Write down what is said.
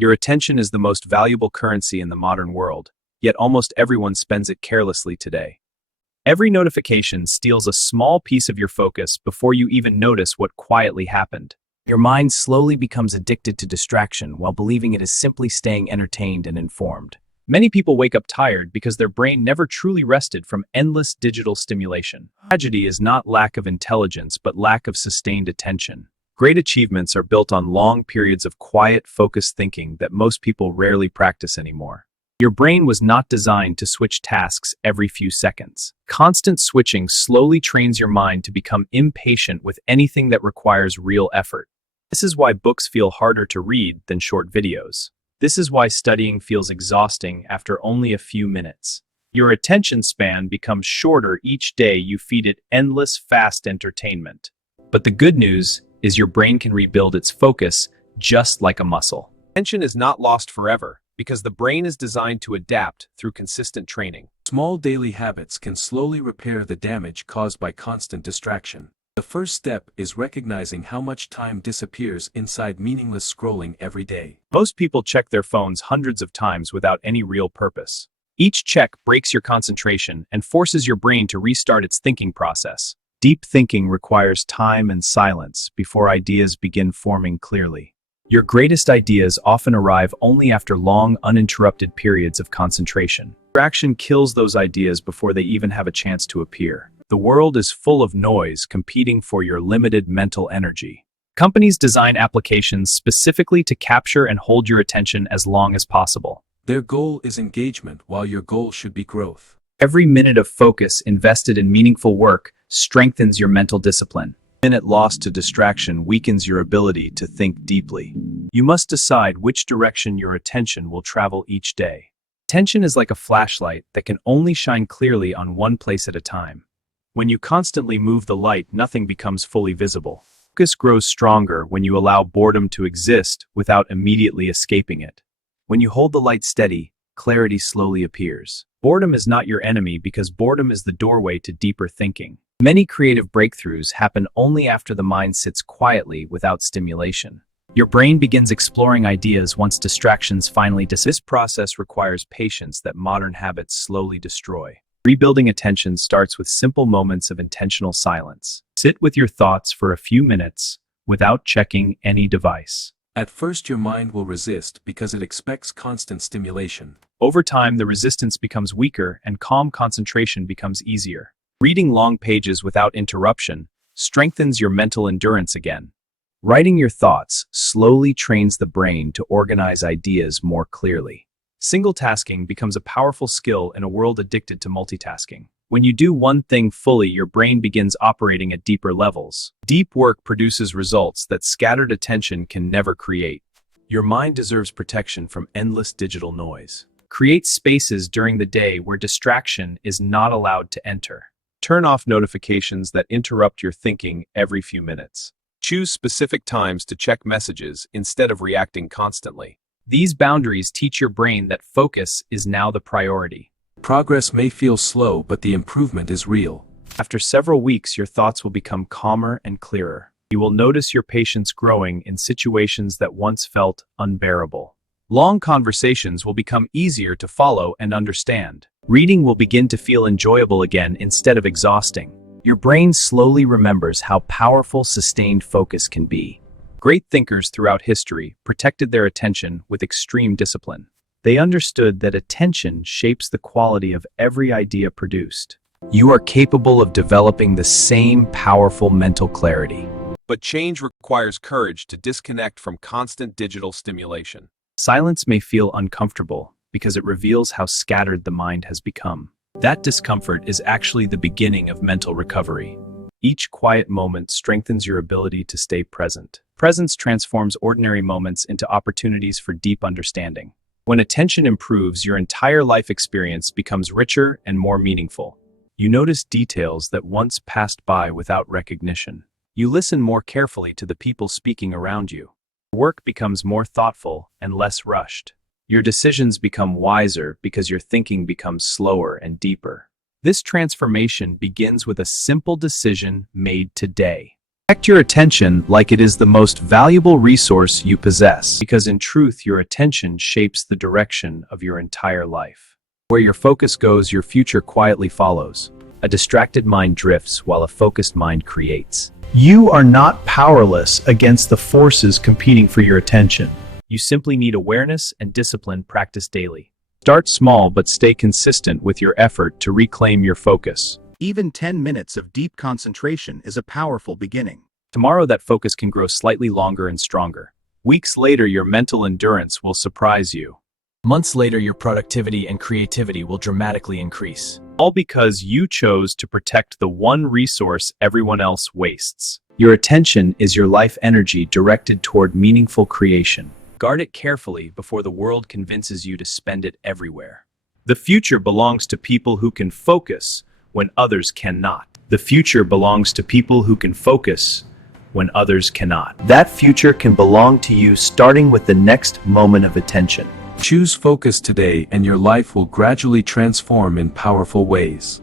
Your attention is the most valuable currency in the modern world, yet almost everyone spends it carelessly today. Every notification steals a small piece of your focus before you even notice what quietly happened. Your mind slowly becomes addicted to distraction while believing it is simply staying entertained and informed. Many people wake up tired because their brain never truly rested from endless digital stimulation. Tragedy is not lack of intelligence, but lack of sustained attention. Great achievements are built on long periods of quiet, focused thinking that most people rarely practice anymore. Your brain was not designed to switch tasks every few seconds. Constant switching slowly trains your mind to become impatient with anything that requires real effort. This is why books feel harder to read than short videos. This is why studying feels exhausting after only a few minutes. Your attention span becomes shorter each day you feed it endless, fast entertainment. But the good news is your brain can rebuild its focus just like a muscle. Attention is not lost forever because the brain is designed to adapt through consistent training. Small daily habits can slowly repair the damage caused by constant distraction. The first step is recognizing how much time disappears inside meaningless scrolling every day. Most people check their phones hundreds of times without any real purpose. Each check breaks your concentration and forces your brain to restart its thinking process. Deep thinking requires time and silence before ideas begin forming clearly. Your greatest ideas often arrive only after long, uninterrupted periods of concentration. Distraction kills those ideas before they even have a chance to appear. The world is full of noise competing for your limited mental energy. Companies design applications specifically to capture and hold your attention as long as possible. Their goal is engagement, while your goal should be growth. Every minute of focus invested in meaningful work strengthens your mental discipline. A minute lost to distraction weakens your ability to think deeply. You must decide which direction your attention will travel each day. Attention is like a flashlight that can only shine clearly on one place at a time. When you constantly move the light, nothing becomes fully visible. Focus grows stronger when you allow boredom to exist without immediately escaping it. When you hold the light steady, clarity slowly appears. Boredom is not your enemy because boredom is the doorway to deeper thinking. Many creative breakthroughs happen only after the mind sits quietly without stimulation. Your brain begins exploring ideas once distractions finally disappear. This process requires patience that modern habits slowly destroy. Rebuilding attention starts with simple moments of intentional silence. Sit with your thoughts for a few minutes without checking any device. At first, your mind will resist because it expects constant stimulation. Over time, the resistance becomes weaker and calm concentration becomes easier. Reading long pages without interruption strengthens your mental endurance again. Writing your thoughts slowly trains the brain to organize ideas more clearly. Single tasking becomes a powerful skill in a world addicted to multitasking. When you do one thing fully, your brain begins operating at deeper levels. Deep work produces results that scattered attention can never create. Your mind deserves protection from endless digital noise. Create spaces during the day where distraction is not allowed to enter. Turn off notifications that interrupt your thinking every few minutes. Choose specific times to check messages instead of reacting constantly. These boundaries teach your brain that focus is now the priority. Progress may feel slow, but the improvement is real. After several weeks, your thoughts will become calmer and clearer. You will notice your patience growing in situations that once felt unbearable. Long conversations will become easier to follow and understand. Reading will begin to feel enjoyable again instead of exhausting. Your brain slowly remembers how powerful sustained focus can be. Great thinkers throughout history protected their attention with extreme discipline. They understood that attention shapes the quality of every idea produced. You are capable of developing the same powerful mental clarity. But change requires courage to disconnect from constant digital stimulation. Silence may feel uncomfortable because it reveals how scattered the mind has become. That discomfort is actually the beginning of mental recovery. Each quiet moment strengthens your ability to stay present. Presence transforms ordinary moments into opportunities for deep understanding. When attention improves, your entire life experience becomes richer and more meaningful. You notice details that once passed by without recognition. You listen more carefully to the people speaking around you. Your work becomes more thoughtful and less rushed. Your decisions become wiser because your thinking becomes slower and deeper. This transformation begins with a simple decision made today. Protect your attention like it is the most valuable resource you possess, because in truth, your attention shapes the direction of your entire life. Where your focus goes, your future quietly follows. A distracted mind drifts while a focused mind creates. You are not powerless against the forces competing for your attention. You simply need awareness and discipline practiced daily. Start small but stay consistent with your effort to reclaim your focus. Even 10 minutes of deep concentration is a powerful beginning. Tomorrow that focus can grow slightly longer and stronger. Weeks later, your mental endurance will surprise you. Months later, your productivity and creativity will dramatically increase. All because you chose to protect the one resource everyone else wastes. Your attention is your life energy directed toward meaningful creation. Guard it carefully before the world convinces you to spend it everywhere. The future belongs to people who can focus when others cannot. The future belongs to people who can focus when others cannot. That future can belong to you starting with the next moment of attention. Choose focus today and your life will gradually transform in powerful ways.